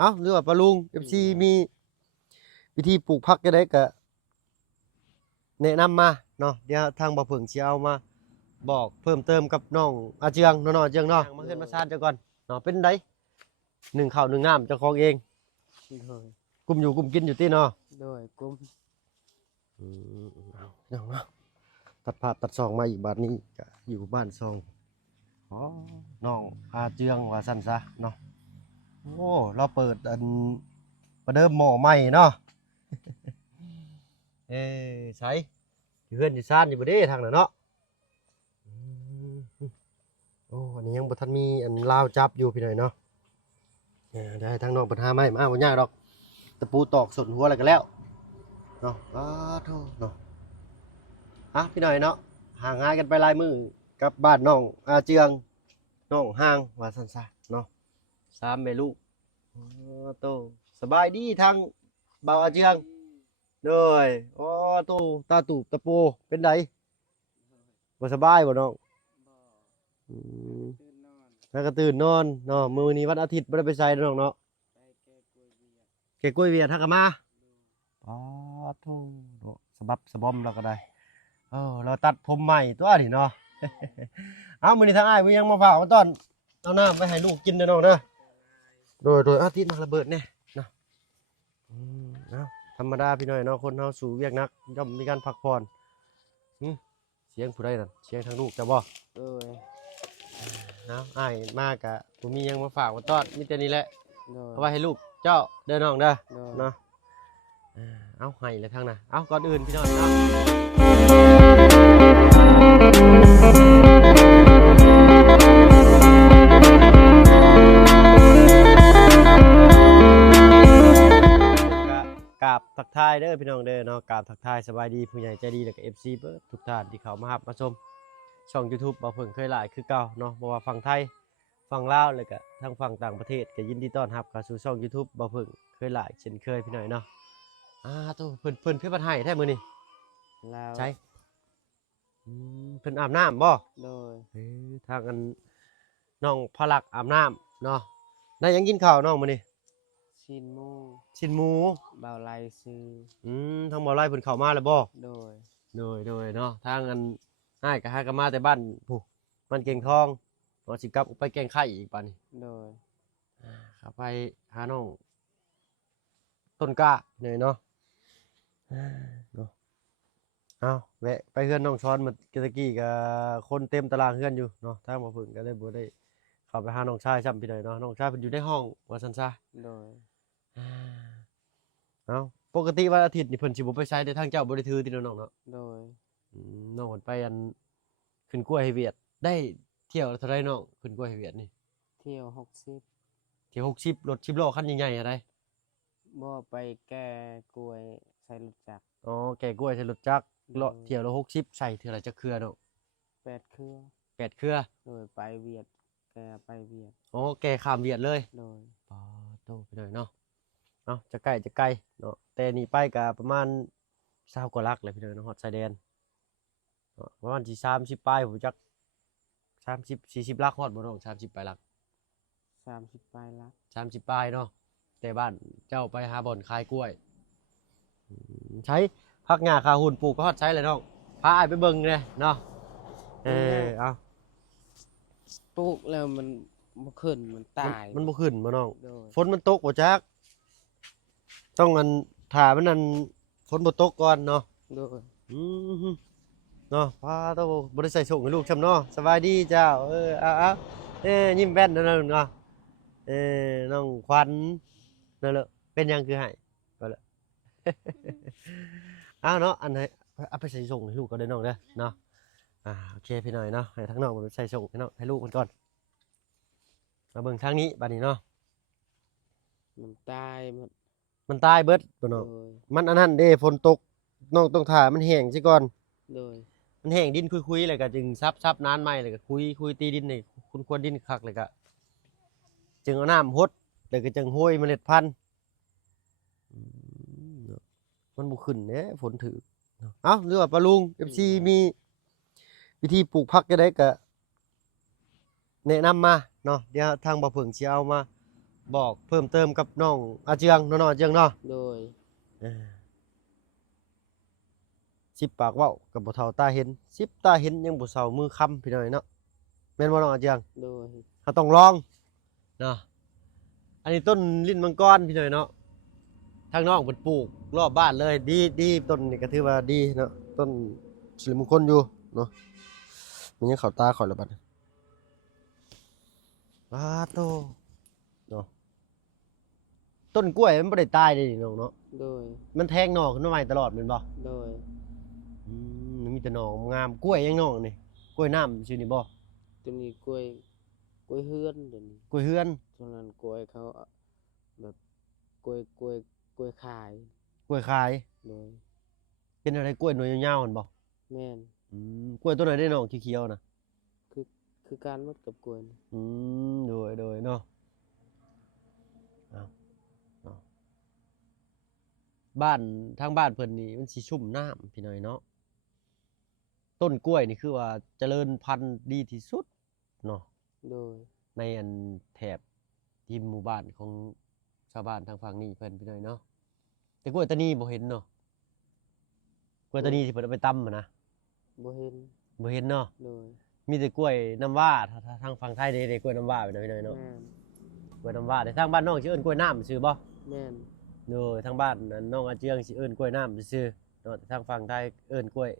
เอ้าหรือว่าปะลุง FC มีวิธีปลูกผักจังได๋ก็แนะนำมาเนาะเดี๋ยวทางบ่เพิ่งสิเอามาบอกเพิ่มเติมกับน้องอาเจืองเนาะอาเจืองเนาะมาเฮือนมาซ่านเจ้าก่อนเนาะเป็นไดนึ่งข้าวนึ่งน้ำเจ้าของเองโดยกุมอยู่กุมกินอยู่ติเนาะโดยกลุ่มเอาเนาะตัดภาพตัดซองมาอีกบาดนี้ก็อยู่บ้านซองอ๋อน้องอาเจืองว่าซั่นซะเนาะโอ้เราเปิดอันประเดิมหม้อใหม่เนาะ ใช้เพื่อนอยู่ซ่านอยู่บ่เด้ทางนั้นเนาะโอ้อันนี้ยังบ่ทันมีอันลาวจับอยู่พี่หน่อยเนาะได้ทางน้องเพิ่นหาไม้มาบ่ยากดอกตะปูตอกสนหัวแล้วก็แล้วเนาะโธ่เนาะพี่หน่อยเนาะห่างหายกันไปหลายมื้อกับบ้านน้องอาเจืองน้องห่างว่าซั่นซะเนาะ3แม่ลูกโตสบายดีทางเบาอาเจืองเลยตู้ตาตูบตะปูเป็นไดบ่สบายบ่น้องแล้วก็ตื่นนอนเนาะมื้อนี้วันอาทิตย์บ่ได้ไปไสน้องเนาะแกกล้วยเวียดทักมาโธ่เนาะสบับสะบอมเราก็ได้เราตัดผมใหม่ตัวนี่เนาะ มื้อนี้ทางอ้ายมียังมาฝากมาต้อนเอาน้ำไปให้ลูกกินเด้อน้องเด้อโดยอาทิตย์มาระเบิดแน่เนาะธรรมดาพี่น้อยเนาะคนเฮาสู่เวียกนักย่อมมีการพักผ่อนเสียงผู้ใดนั่นเสียงทางลูกจะบ่อ้ายมากะบ่มียังมาฝากมาต้อนมีแต่นี้แหละเอาไว้ให้ลูกเจ้าเด้อน้องเด้อเนาะเอาให้เลยทางน่ะเอาก่อนอื่นพี่น้อยเนาะกราบทักทายเด้อพี่น้องเด้อเนาะกราบทักทายสบายดีผู้ใหญ่ใจดีแล้วก็ FC เบิดทุกท่านที่เข้ามารับมาชมช่อง YouTube บ่เพิ่งเคยหลายคือเก่าเนาะบ่ว่าฝั่งไทยฝั่งลาวแล้วก็ทางฝั่งต่างประเทศก็ยินดีต้อนรับเข้าสู่ช่อง YouTube บ่เพิ่งเคยหลายเช่นเคยพี่น้อยเนาะตัวเพิ่นเพิ่นบัดให้แท้มื้อนี้แล้วใช่เพิ่นอาบน้ำบ่โดยทางกันน้องพลักอาบน้ำเนาะได้ยังกินข้าวน้องมื้อนี้ชินหมูเบาไลซื้อทางบ่อไร่เพิ่นเข้ามาแล้วบ่โดยเนาะทางกันให้ก็ให้กันมาแต่บ้านผู้มันเก่งทองว่าสิกลับไปแกงไข่อีกปานนี้โดยขับไปหาน้องต้นกล้าเหนื่อยเนาะเอาแวะไปเฮือนน้องช้อนมาตะกี้กับคนเต็มตารางเฮือนอยู่เนาะทางบ่เพิ่นก็เลยบ่ได้เข้าไปหาน้องชายซ้ำพี่หน่อยเนาะน้องชายเพิ่นอยู่ในห้องว่าซั่นซะโดยปกติวันอาทิตย์นี่เพิ่นสิบ่ไปไสได้ทางเจ้าบ่ได้ถือติน้องเนาะโดยน้องเพิ่นไปอันขึ้นกล้วยให้เวียดได้เที่ยวเท่าไรน้องขึ้นกล้วยให้เวียดนี่เที่ยว60รถ10ล้อคันใหญ่ๆอะได้บ่ไปแก่กล้วยใส่รถจักรแก่กล้วยใส่รถจักรเลาะเที่ยวละ60ใส่เทื่อละจักเครือเนาะ8เครือ8เครือโดยไปเวียดแก่ไปเวียดแก่ข้ามเวียดเลยโดยโตไปหน่อยเนาะจะใกล้เนาะแต่นี่ไปก็ประมาณ20กว่าลักเลยพี่น้องเนาะฮอดชายแดนประมาณสิ30ปลายผมจัก30 40ลักฮอดบ่น้อง30ปลายลัก30ปลายลัก30ปลายเนาะแต่บ้านเจ้าไปหาบ่อนขายกล้วยใช้ผักหญ้าคาหุ่นปลูกก็ฮอดใช้เลยน้องพาอ้ายไปเบิ่งเลยเนาะเอาปลูกแล้วมันบ่ขึ้นมันตายมันบ่ขึ้นบ่น้องฝนมันตกบ่จักต้องอันถ่ามันนั่นฝนบ่ตกก่อนเนาะโดยเนาะพาต้องบ่ได้ใส่ส่งให้ลูกซำเนาะสบายดีเจ้าเอายิ้มแป้นนั่นเนาะน้องขวัญนั่นแหละเป็นหยังคือให้ก็แหละ เนาะอันไหนเอาไปใส่ส่งให้ลูกก็ได้น้องเด้อเนาะโอเคพี่หน่อยเนาะให้ทั้งน้องมันใส่ส่งให้น้องให้ลูกมันก่อนมาเบิ่งทางนี้บัดนี้เนาะมันตายมันตายเบิดบ่เนาะมันอันนั้นเด้ฝนตกน้องต้องถ่ามันแห้งซิก่อนโดยมันแห้งดินคุยๆแล้วก็จึงซับนานใหม่แล้วก็คุยตีดินนี่คุณควรดินคักเลยก็จึงเอาน้ำหดแล้วก็จึงโห้ยเมล็ดพันธุ์มันบ่ขึ้นเด้ฝนถือหรือว่าปะลุง FC มีวิธีปลูกผักจังได๋ก็แนะนำมาเนาะเดี๋ยวทางบ่เพิ่งสิเอามา บอกเพิ่มเติมกับน้องอาเจียงน้องอาเจียงเนาะ โดย 10 ปากเว้ากับบ่เฒ่าตาเห็น10ตาเห็นยังบ่เซามือค้ำพี่น้อยเนาะแม่นบ่น้องอาเจียง โดย เขาต้องลองเนาะอันนี้ต้นลิ้นมังกรพี่น้อยเนาะทางน้องเพิ่นปลูกรอบบ้านเลยดีต้นนี่ก็ถือว่าดีเนาะต้นสิริมงคลอยู่เนาะมันยังเข้าตาข่อยแล้วบัดนี้โตเนาะต้นกล้วยมันบ่ได้ตายเด้นี่น้องเนาะ โดย มันแทงหน่อขึ้นมาใหม่ตลอดแม่นบ่ โดย มันมีแต่หน่องามกล้วยยังน้องนี่กล้วยน้ำชื่อนี่บ่ ตัวนี้กล้วยเฮือนเดี๋ยวนี้ กล้วยเฮือน ช่วงนั้นกล้วยเขาแบบกล้วยขาย กล้วยขาย โดย เป็นอะไรกล้วยหน่วยยาวๆหั่นบ่ แม่น กล้วยตัวไหนได้น้องเขียวๆน่ะ คือการหมดกับกล้วยนี่ โดยเนาะเอาเนาะบ้านทางบ้านเพิ่นนี่มันสิชุ่มน้ำพี่น้อยเนาะต้นกล้วยนี่คือว่าเจริญพันธุ์ดีที่สุดเนาะ โดย ในอันแถบที่หมู่บ้านของชาวบ้านทางฝั่งนี้เพิ่นพี่น้อยเนาะแต่กล้วยตานีบ่เห็นเนาะกล้วยตานีที่เพิ่นเอาไปตำอะนะ บ่เห็น บ่เห็นเนาะ โดย มีแต่กล้วยน้ำว้าถ้าทางฝั่งไทยได้กล้วยน้ำว้าไปหน่อยเนาะ แม่น กล้วยน้ำว้าแต่ทางบ้านน้องสิเอิ้นกล้วยน้ำซื่อบ่ แม่น โดยทางบ้านนั้นน้องอาเจียงสิเอิ้นกล้วยน้ำซื่อเนาะแต่ทางฝั่งไทยเอิ้นกล้วย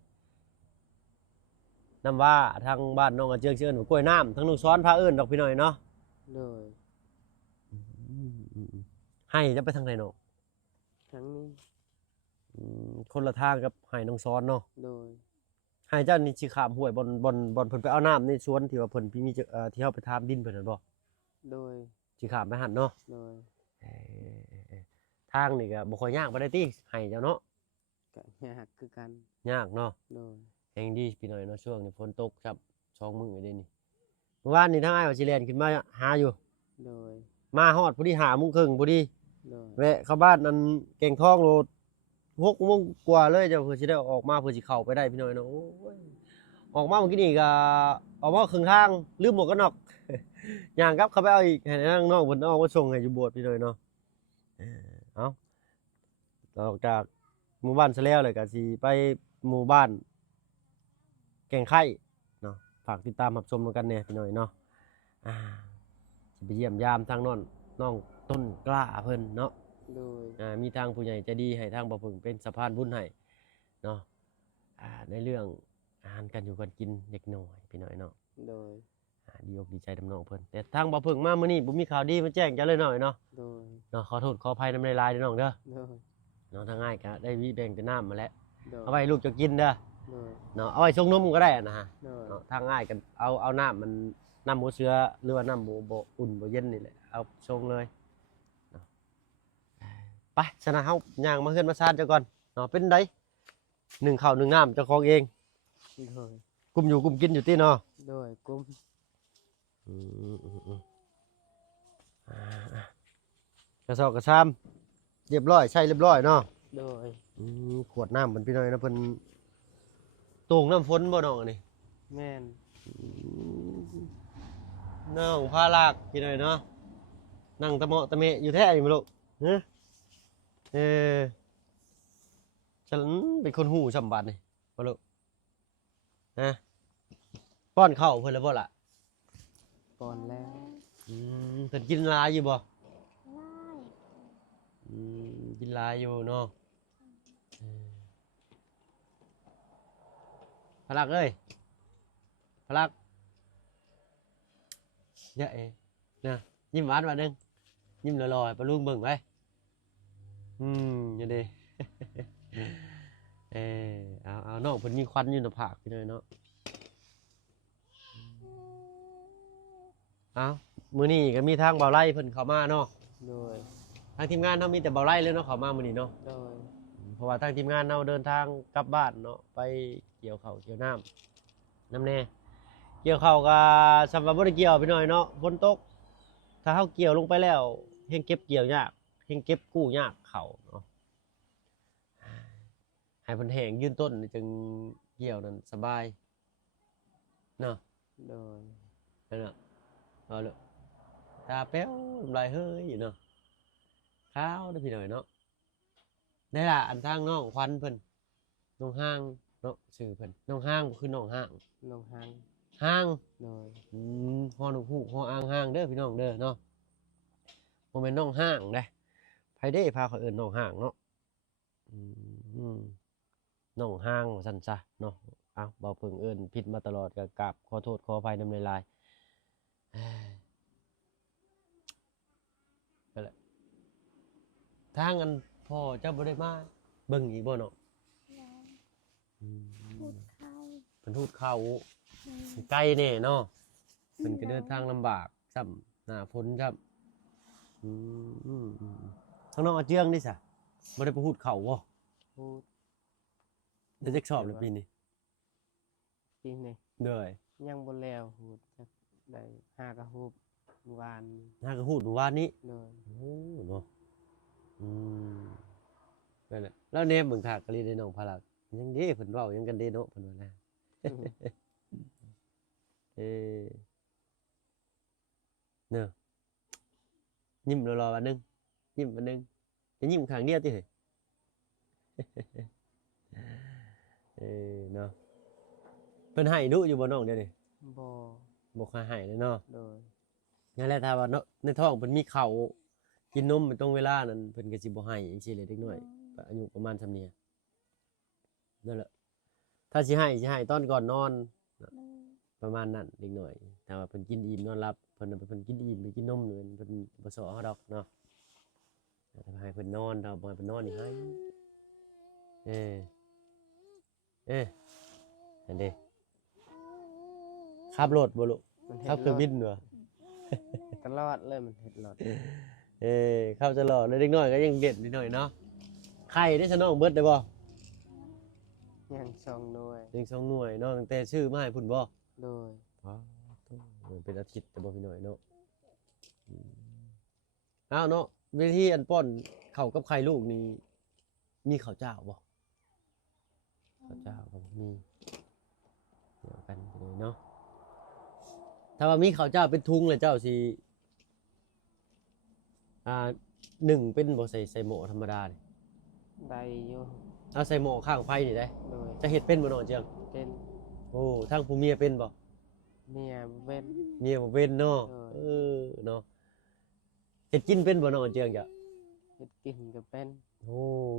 น้ำว้าทางบ้านน้องอาเจียงสิเอิ้นว่ากล้วยน้ำทางน้องซ้อนพาเอิ้นดอกพี่น้อยเนาะ โดย ให้จะไปทางไหนเนาะ ทั้งนี้ คนละทางกับให้น้องซ้อนเนาะ โดย ให้เจ้านี่สิข้ามห้วยบอนเพิ่นไปเอาน้ำในสวนที่ว่าเพิ่นมีที่เฮาไปทามดินเพิ่นนั่นบ่ โดย สิข้ามไปหั่นเนาะ โดย เอ่อทางนี่ก็บ่ค่อยยากปานใดติให้เจ้าเนาะ ก็ยากคือกัน ยากเนาะ โดย แฮงดีพี่น้อยเนาะช่วงนี้ฝนตกครับ2 มื้อเด้นี่เมื่อวานนี่ทางอ้ายว่าสิแล่นขึ้นมาหาอยู่ โดย มาฮอดพอดี5:30นพอดี โดย แวะเข้าบ้านอันแก่งทองโลด6 โมงกว่าเลยเจ้าเพื่อสิได้ออกมาเพื่อสิเข้าไปได้พี่น้อยเนาะโอ้ยออกมาเมื่อกี้นี่ก็ออกมาครึ่งทางลืมหมวกกันน็อก ย่างกลับเข้าไปเอาอีกให้ทางน้องเพิ่นเอามาส่งให้อยู่โบสถ์พี่น้อยเนาะเอาออกจากหมู่บ้านซะแล้วเลยก็สิไปหมู่บ้านแก่งไข่เนาะฝากติดตามรับชมกันแน่พี่น้อยเนาะสิไปเยี่ยมยามทางน้องต้นกล้าเพิ่นเนาะ โดย มีทางผู้ใหญ่ใจะดีให้ทางบ่พึ่งเป็นสะพานบุญให้เนาะในเรื่องอาหารการอยู่กันกินเด็กน้อยพี่น้อยเนาะ โดย ดีอกดีใจนำน้องเพิ่นแต่ทางบ่พึ่งมามื้อนี้บ่มีข่าวดีมาแจ้งจ้าเลยหน่อยเนาะ โดย เนาะขอโทษขออภัยนำหลายๆเด้อน้องเด้อ โดย เนาะทางง่ายก็ได้วิแบ่งแต่น้ำมาแล้ว โดย เอาไว้ลูกจะกินเด้อ โดย เนาะเอาไว้ส่งนมก็ได้นะฮะ โดย เนาะทางง่ายกันเอาน้ำมันน้ำหมูเสือหรือว่าน้ำหมูบ่อุ่นบ่เย็นนี่แหละเอาส่งเลยเนาะไปซะนะเฮาย่างมาเฮือนมาซ่านเจ้าก่อนเนาะเป็นไดนึ่งข้าวนึ่งน้ำเจ้าของเอง โดย กุมอยู่กุมกินอยู่ที่เนาะ โดยกลุ่ม กระสอบกระซามเรียบร้อยใช่เรียบร้อยเนาะ โดย ขวดน้ำมันพี่น้อยนะเพิ่นตรงน้ำฝนบ่น้องอันนี้ แม่น น้องพาลากพี่น้อยเนาะนั่งตะเมาะตะเมะอยู่แท้อยู่มั้ยลูกฮะฉันเป็นคนหูสัมบัตินี่บ่ลูกฮะป้อนข้าวเพิ่นแล้วบ่ล่ะ ก่อนแล้ว เพิ่นกินหลายอยู่บ่กินหลายอยู่เนาะพลักเอ้ยพลักเนี่ยนะยิ้มหวานมาหนึ่งยิ้มลอยๆปลาลุงเบิ่งไว้อย่าดี เอาน้องเพิ่นมีควันอยู่ในผากพี่น้อยเนาะเอามื้อนี้ก็มีทางเบาไล่เพิ่นเข้ามาเนาะ โดย ทางทีมงานเฮามีแต่เบาไล่เลยเนาะเข้ามามื้อนี้เนาะ โดย เพราะว่าทางทีมงานเราเดินทางกลับบ้านเนาะไปเกี่ยวข้าวเกี่ยวน้ำแน่เกี่ยวข้าวก็สำหรับบ่ได้เกี่ยวพี่น้อยเนาะฝนตกถ้าเฮาเกี่ยวลงไปแล้วเฮงเก็บเกี่ยวยากเฮงเก็บกู้ยากข้าวเนาะให้เพิ่นแห้งยืนต้นจึงเกี่ยวนั่นสบายเนาะ โดย นั่นน่ะเอาลูกท ตาแป้วน้ำลายเฮ้ยอยู่เนาะข้าวเด้อพี่น้อยเนาะได้ล่ะอันทางน้องควันเพิ่นน้องห้างเนาะชื่อเพิ่นน้องห้างบ่คือน้องห้าง น้องหาง ห้าง โดย ฮอนูฮูกฮออ่างห้างเด้อพี่น้องเด้อเนาะบ่แม่นน้องห้างเด้ไผเด้พาเขาเอิ้นน้องห้างเนาะน้องห้างว่าซั่นซะเนาะอ้าวเบาเพิ่งเอิ้นผิดมาตลอดก็กราบขอโทษขออภัยนำหลายๆนั่นแหละทางอันพ่อเจ้าบ่ได้มาเบิ่งอีกบ่เนาะ พูดเข้า เพิ่นทูดเข้าใกล้แน่เนาะเพิ่นก็เดินทางลำบากซ้ำหน้าฝนครับทางน้องอาเจืองนี่ซะบ่ได้ไปฮูดเข้าบ่ พูด ได้จักสอบเลยปีนี้ ปีนี้ เด้อ ยังบ่แล้วพูดจักได้5กระฮูบวาน น่าก็ฮูดเมื่อวานนี้ โดย โอ้เนาะนั่นแหละแล้วเนมเบิ่งถากกะลีได้น้องพาลักยังเด้เพิ่นเว้ายังกันเด้เนาะเพิ่นว่านะ เออเนอะยิ้มรอๆวันหนึงยิ้มวันหนึงจะยิ้มข้างเดียวติเฮ้ย เออเนาะเพิ่นให้ดุอยู่บ่น้องเดี๋ยวนี้ บ่ บ่ค่อยให้เลยเนาะ โดย งั้นแหละถ้าว่าเนาะในท้องเพิ่นมีข้าวกินนมไปตรงเวลานั้นเพิ่นก็สิบ่ให้จังซี่เลยเด็กน้อยอายุประมาณส่ำนี้นั่นแหละถ้าสิให้ตอนก่อนนอน ประมาณนั้นเด็กน้อยถ้าว่าเพิ่นกินอิ่มนอนหลับเพิ่นเพิ่นกินอิ่มไปกินนมเลยเพิ่นบ่สอเฮาดอกเนาะถ้าให้เพิ่นนอนถ้าบ่ให้เพิ่นนอนนี่ให้เอออันเด้ขับรถบ่ลูก มัน ขับเครื่องบินบ่ ตลอดเลยมันเฮ็ดรถ ขับตลอดเลยเด็กน้อยก็ยังเด็ดนิดหน่อยเนาะไข่ได้ซะน้องเบิดได้บ่ ยัง2หน่วย ยัง2หน่วยเนาะตั้งแต่ชื่อมาให้พุ่นบ่ โดย อ๋อเป็นอาทิตย์แต่บ่พี่น้อยเนาะอ้าวเนาะวิธีอันป้อนข้าวกับไข่ลูกนี่มีข้าวเจ้าบ่ข้าวเจ้าก็มีเดี๋ยวกันไปเลยเนาะถ้าว่ามีข้าวเจ้าเป็นทุงเลยเจ้าสิหนึ่งเป็นบ่ใส่หม้อธรรมดานี่ ได้อยู่ เอาใส่หม้อข้างไฟนี่ได้ โดย จะเฮ็ดเป็นบ่น้องเจียง เป็น โอ้ทางผู้เมียเป็นบ่ เมียเว้น เมียบ่เป็นเนาะ เอ เนาะเฮ็ดกินเป็นบ่น้องเจียงจ้ะ เฮ็ดกินก็เป็น โอ้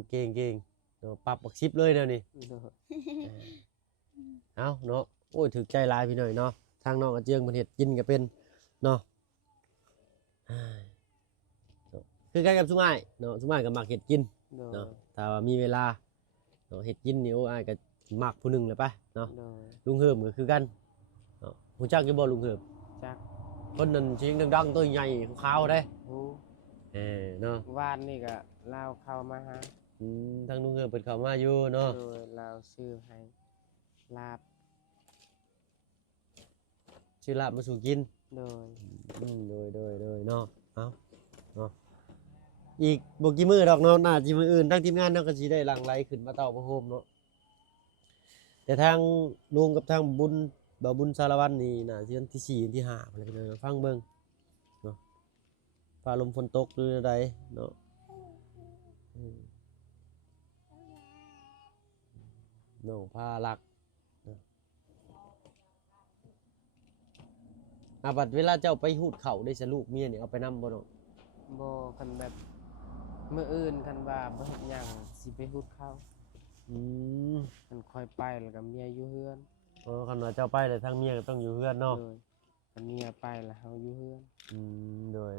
เก่งเนาะปรับบัก10เลยเดี๋ยวนี้ โดย เอาเนาะโอ้ยถึกใจหลายพี่หน่อยเนาะทางน้องอาเจียงมันเฮ็ดกินก็เป็นเนาะอ้ายเนาะคือกันกับซุมอ้ายเนาะซุมอ้ายก็มักเฮ็ดกิน โดย เนาะถ้าว่ามีเวลาเนาะเฮ็ดกินนี่โอ้อ้ายก็มักผู้หนึงเลยปะเนาะ โดย ลุงเฮิมก็คือกันเนาะฮู้จักอยู่บ่ลุงเฮิม จัก คนนั้นเสียงดังๆตัวใหญ่ขาวๆเด้ ฮู้ เนาะ วานนี่ก็ลาวเข้ามาหา ทางลุงเฮิมเพิ่นเข้ามาอยู่เนาะ โดยลาวซื้อให้ลาบ ชื่อลาบมาสู่กิน โดย โดยเนาะเอาเนาะอีกบ่กี่มื้อดอกเนาะน่าสิมื้ออื่นทางทีมงานเนาะก็สิได้หลั่งไหลขึ้นมาเต้าพระโฮมเนาะแต่ทางลุงกับทางบุญบ่าวบุญสารวัตรนี่น่าสิวันที่4วันที่5พุ่นแหละพี่น้องฟังเบิ่งเนาะฟ้าลมฝนตกหรือใดเนาะน้องพาลักเนาะบัดเวลาเจ้าไปหูดเข่าได้สลูกเมียนี่เอาไปนำบ่เนาะ บ่คันแบบมื้ออื่นคันว่าบ่เฮ็ดหยังสิไปฮุดข้าว อืม คันค่อยไปแล้วก็เมียอยู่เฮือน คันว่าเจ้าไปเลยทางเมียก็ต้องอยู่เฮือนเนาะ โดยคันเมียไปแล้วเฮาอยู่เฮือน โดย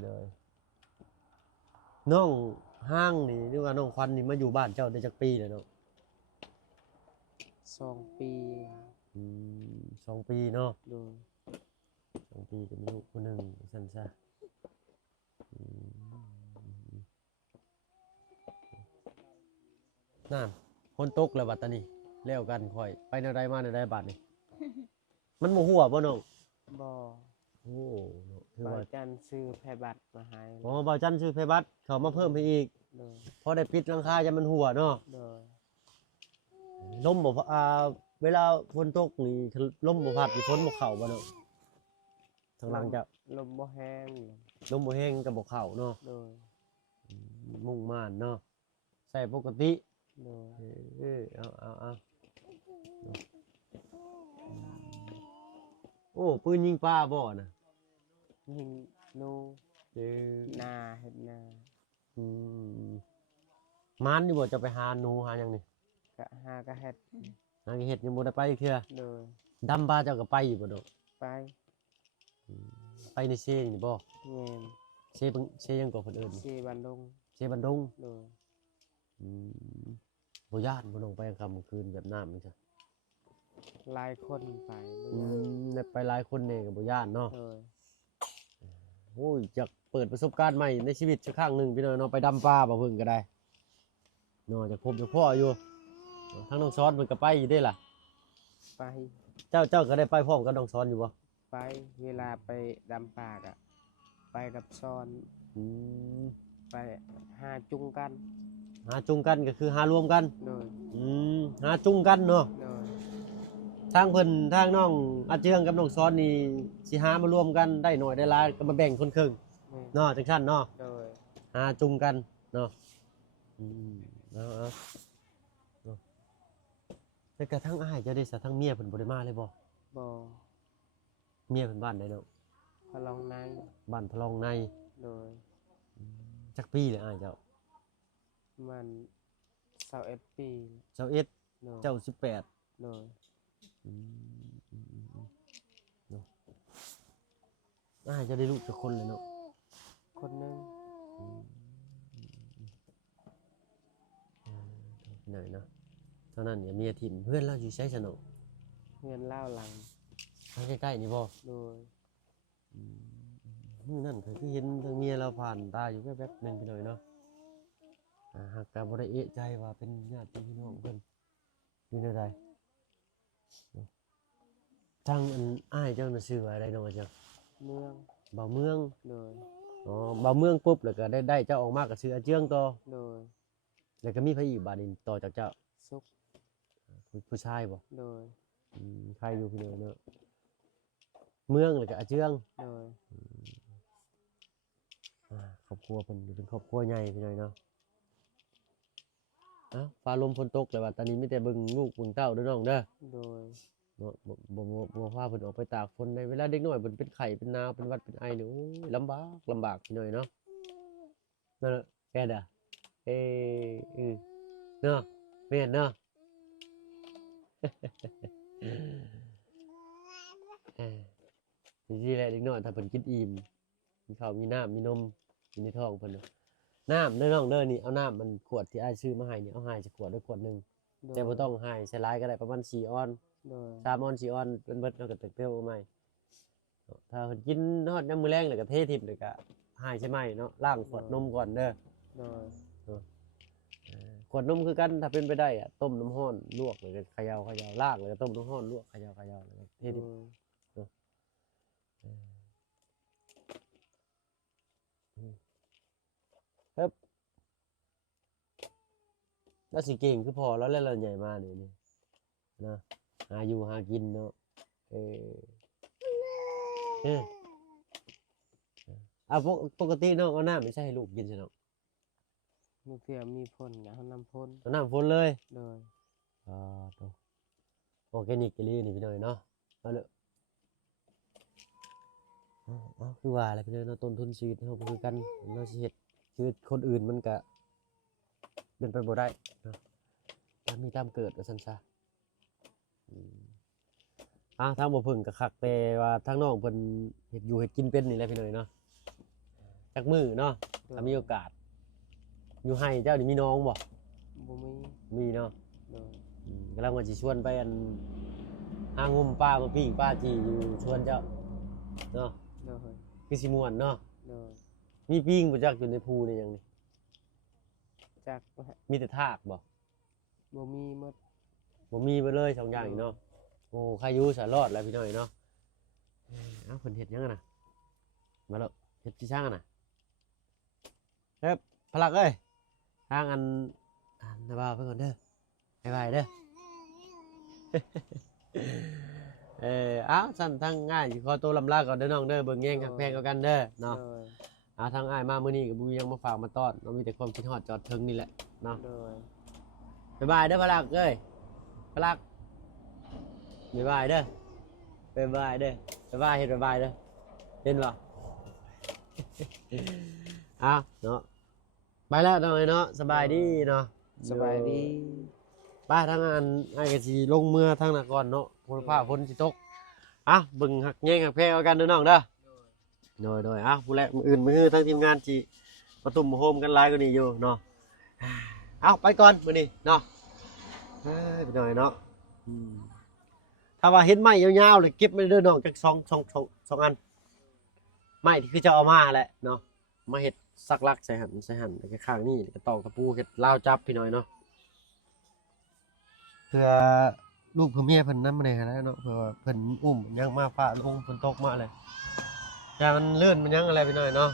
น้องห้างนี่หรือว่าน้องควันนี่มาอยู่บ้านเจ้าได้จักปีแล้วเนาะ 2 ปี 2 ปีเนาะ โดย 2 ปีก็มีลูกคนหนึ่งซั่นซะนั่นคนตกแล้วบัดตานี้แล้วกันค่อยไปแนวใดมาแนวใดบัดนี่ มันบ่ฮู้บ่น้อง บ่ โอ้เนาะคือ บ่า ว่า จันซื้อไผบัตรมาให้ อ๋อบ่าวจันทร์ซื้อไฟบัตรเขามาเพิ่มให้อีก โดย พอได้ปิดหลังคาจะมันหัวเนาะ โดย ลมบ่เวลาฝนตกนี่ลมบ่พัดนี่ฝนบ่เข้าบ่เนาะทางหลังจะ ลมบ่แห้ง ลมบ่แห้งก็บ่เข้าเนาะ โดย มุ่งม่านเนาะใส่ปกติ โดย เอาโอ้ปืนยิงปลาบ่น่ะ ยิงนู เออ นาเฮ็ดนา อืมมันนี่บ่จะไปหาหนูหาหยังนี่ กะหากะเฮ็ด หาเฮ็ดยังบ่ได้ไปอีกเทื่อ โดย ดำปลาเจ้าก็ไปอยู่บ่ดอก ไป ไปในเซนี่บ่ เงิน เซยังก็เพิ่นเอิ้น สีบันดง เซบันดง โดย อืมบ่ย่านบ่ลงไปกลางค่ำกลางคืนแบบน้ำนี่จ้ะ หลายคนไป อืมได้ไปหลายคนนี่ก็บ่ย่านเนาะ โดย โอ้ยอยากเปิดประสบการณ์ใหม่ในชีวิตสักครั้งหนึงพี่น้องเนาะไปดำปลาบ่เพิ่นก็ได้เนาะจะพบจะพ่ออยู่ทั้งน้องซ้อนเพิ่นก็ไปอยู่เด้ล่ะ ไป เจ้าก็ได้ไปพร้อมกับน้องซ้อนอยู่บ่ ไปเวลาไปดำป่ากะไปกับซอน อืม ไปหาจุงกัน หาจุงกันก็คือหารวมกัน โดย หาจุงกันเนาะ โดย ทางเพิ่นทางน้องอาเจืองกับน้องซ้อนนี่สิหามารวมกันได้หน่อยได้หลายก็มาแบ่งคนครึ่ง แม่ เนาะจังซั่นเนาะ โดย หาจุงกันเนาะเอาเนาะแต่กระทั่งอ้ายเจะได้ซะทั้งเมียเพิ่นบ่ได้มาเลยบ่ บ่ เมียเพิ่นบ้านใดเนาะ พลองใน บ้านพะลองใน โดย จักปีเลยอ้ายเจ้า มัน21 ปี เจ้าเอ็ด โดย เจ้า18 โดย เนาะอ้ายเจะได้ลูกจักคนเลยเนาะ คนหนึง หน่อยเนาะเท่านั้นเนี่ยเมียถิ่มเพื่อนเราอยู่ใช้สนุก เงินเล่าหลัง ทางใกล้ๆนี่บ่ โดย มื้อนั้นก็คือเห็นทางเมียเราผ่านตาอยู่แป๊บๆหนึงพี่น้อยเนาะหากก็บ่ได้เอะใจว่าเป็นญาติพี่น้องเพิ่นอยู่ในใดเนาะทางอันอ้ายเจ้าน่ะชื่อว่าอะไรเนาะจ้ะ เมือง บ่าวเมือง โดย อ๋อบ่าวเมืองปุ๊บแล้วก็ได้เจ้าออกมาก็ชื่ออาเจืองต่อ โดย แล้วก็มีไผอีกบาดนี้ต่อจากเจ้า สุข ผู้ชายบ่ โดย ใครอยู่พี่น้อยเนาะเมืองแล้วก็อาเจือง โดย ครอบครัวเป็นครอบครัวใหญ่พี่น้อยเนาะฟ้าลมฝนตกเลยว่าตอนนี้มีแต่เบิ่งลูกเบิ่งเต้าเด้อน้องเด้อ โดย เนาะบ่พาเพิ่นออกไปตากฝนในเวลาเด็กน้อยเพิ่นเป็นไข้เป็นหนาวเป็นหวัดเป็นไอนี่โอ้ยลำบากพี่น้อยเนาะนั่นแหละแกน่ะเนาะแม่นเนาะ จริงๆแหละเด็กน้อยถ้าเพิ่นกินอิ่มมีข้าวมีน้ำมีนมอยู่ในท้องเพิ่นเนาะน้ำเด้อน้องเด้อนี่เอาน้ำมันขวดที่อ้ายซื้อมาให้นี่เอาให้จะขวดด้วยขวดหนึง โดย แต่บ่ต้องให้ใส่หลายก็ได้ประมาณ4ออน โดย 3ออน4ออนเป็นเบิดเนาะก็ตึกเตียวเอาใหม่ถ้าเพิ่นกินฮอดยามมื้อแลงแล้วก็เททิ่มแล้วก็ให้ใช่ไหมเนาะล้างขวดนมก่อนเด้อ โดย ขวดนมคือกันถ้าเป็นไปได้อะต้มน้ำร้อนลวกแล้วก็เขย่าลากแล้วก็ต้มน้ำร้อนลวกเขย่าแล้วก็เท โด ทิ่ม ย แล้วสิเก่งคือพอแล้วเราใหญ่มานี่นะหาอยู่หากินเนาะเออปกติน้องเอาน้ำไม่ใช่ให้ลูกกินใช่เนาะ มีเพื่อมีพ่นกับน้ำพ่น เอาน้ำฝนเลย โดย ตัวออร์แกนิกกันเลยนี่พี่น้อยเนาะเอาเลยคือว่าอะไรพี่น้อยเนาะต้นทุนชีวิตเราคือกันเราสิเฮ็ดคือคนอื่นมันก็เป็นไปบ่ได้เนาะตามมีตามเกิดว่าซั่นซะทางบ่เพิ่งก็คักแต่ว่าทางน้องเพิ่นเฮ็ดอยู่เฮ็ดกินเป็นนี่แหละพี่น้อยเนาะจักมื้อเนาะถ้ามีโอกาส อยู่ให้เจ้านี่มีน้องบ่ บ่มี มีเนาะ โดย กำลังว่าสิชวนไปอันหางมปลามาปิ้งปลาจีอยู่ชวนเจ้าเนาะ โดย คือสิม่วนเนาะ โดย มีปิ้งบ่จักอยู่ในภูนี่หยังนี่ จาก มีแต่ทากบ่ บ่มีหมด บ่มีไปเลยสองอย่างอีกเนาะโอ้ใครอยู่สารอดแล้วพี่น้อยเนาะเอ้าเพิ่นเฮ็ดหยังอะน่ะมาแล้วเฮ็ดที่ช่างอะน่ะพลักเอ้ยทางอันนะบ่าวไปก่อนเด้อบ๊ายบายเด้อ สั่นทั้งง่ายขอตัวลำลาก่อนเด้อน้องเด้อเบิ่งแย่งหักแพงกันเด้อเนาะ โดย ทางอ้ายมามื้อนี้ก็บ่มีหยังมาฝากมาต้อนเนาะมีแต่ความคิดฮอดจอดถึงนี่แหละเนาะ โดย บ๊ายบายเด้อพลักเอ้ยพลักบ๊ายบายเด้อบ๊ายบายเด้อบ๊ายบายเฮ็ดบ๊ายบายเด้อเห็นบ่ อ้าวเนาะไปแล้วเนาะเนาะสบายดีเนาะ สบายดี ไปทางงานไอ้ายก็สิลงเมื่อทางนครเนาะฝนฟ้าฝนสิตกอ่ะเบิ่งหักแย่งหักแพงเอากันเด้อน้องเด้อโดยอ่ะผู้แลมื้ออื่นมื้อทางทีมงานสิมาตุ่มโฮมกันหลายกว่านี้อยู่เนาะเอาไปก่อนมื้อนี้เนาะไปหน่อยเนาะถ้าว่าเห็นไม้ยาวๆเลยเก็บไว้เด้อน้องจักสองอันไม้ที่คือจะเอามาแหละเนาะมาเฮ็ดสักลักใส่หั่นแล้วก็ข้างนี้แล้วก็ตอกตะปูเฮ็ดราวจับพี่น้อยเนาะเพื่อลูกเพื่อเมียเพิ่นนำมาได้หั่นแหละเนาะเพื่อว่าเพิ่นอุ้มยังมาฟ้าลงฝนตกมาเลยอย่ามันลื่นมันยังอะไรพี่น้อยเนาะ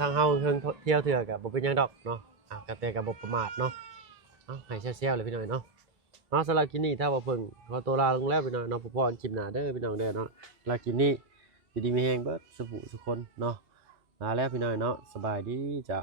ทางเฮาเพิ่งเที่ยวเถื่อก็บ่เป็นหยังดอกเนาะก็แต่ก็บ่ประมาทเนาะให้เซี่ยวๆเลยพี่น้อยเนาะสำหรับคลิปนี้ถ้าว่าเพิ่งขอตัวลาลงแล้วพี่น้อยเนาะพอๆคลิปหน้าเด้อพี่น้องเด้อเนาะแล้วคลิปนี้ดีๆมีแฮงเบิดสุขสุคนเนาะลาแล้วพี่น้อยเนาะสบายดีจ้ะ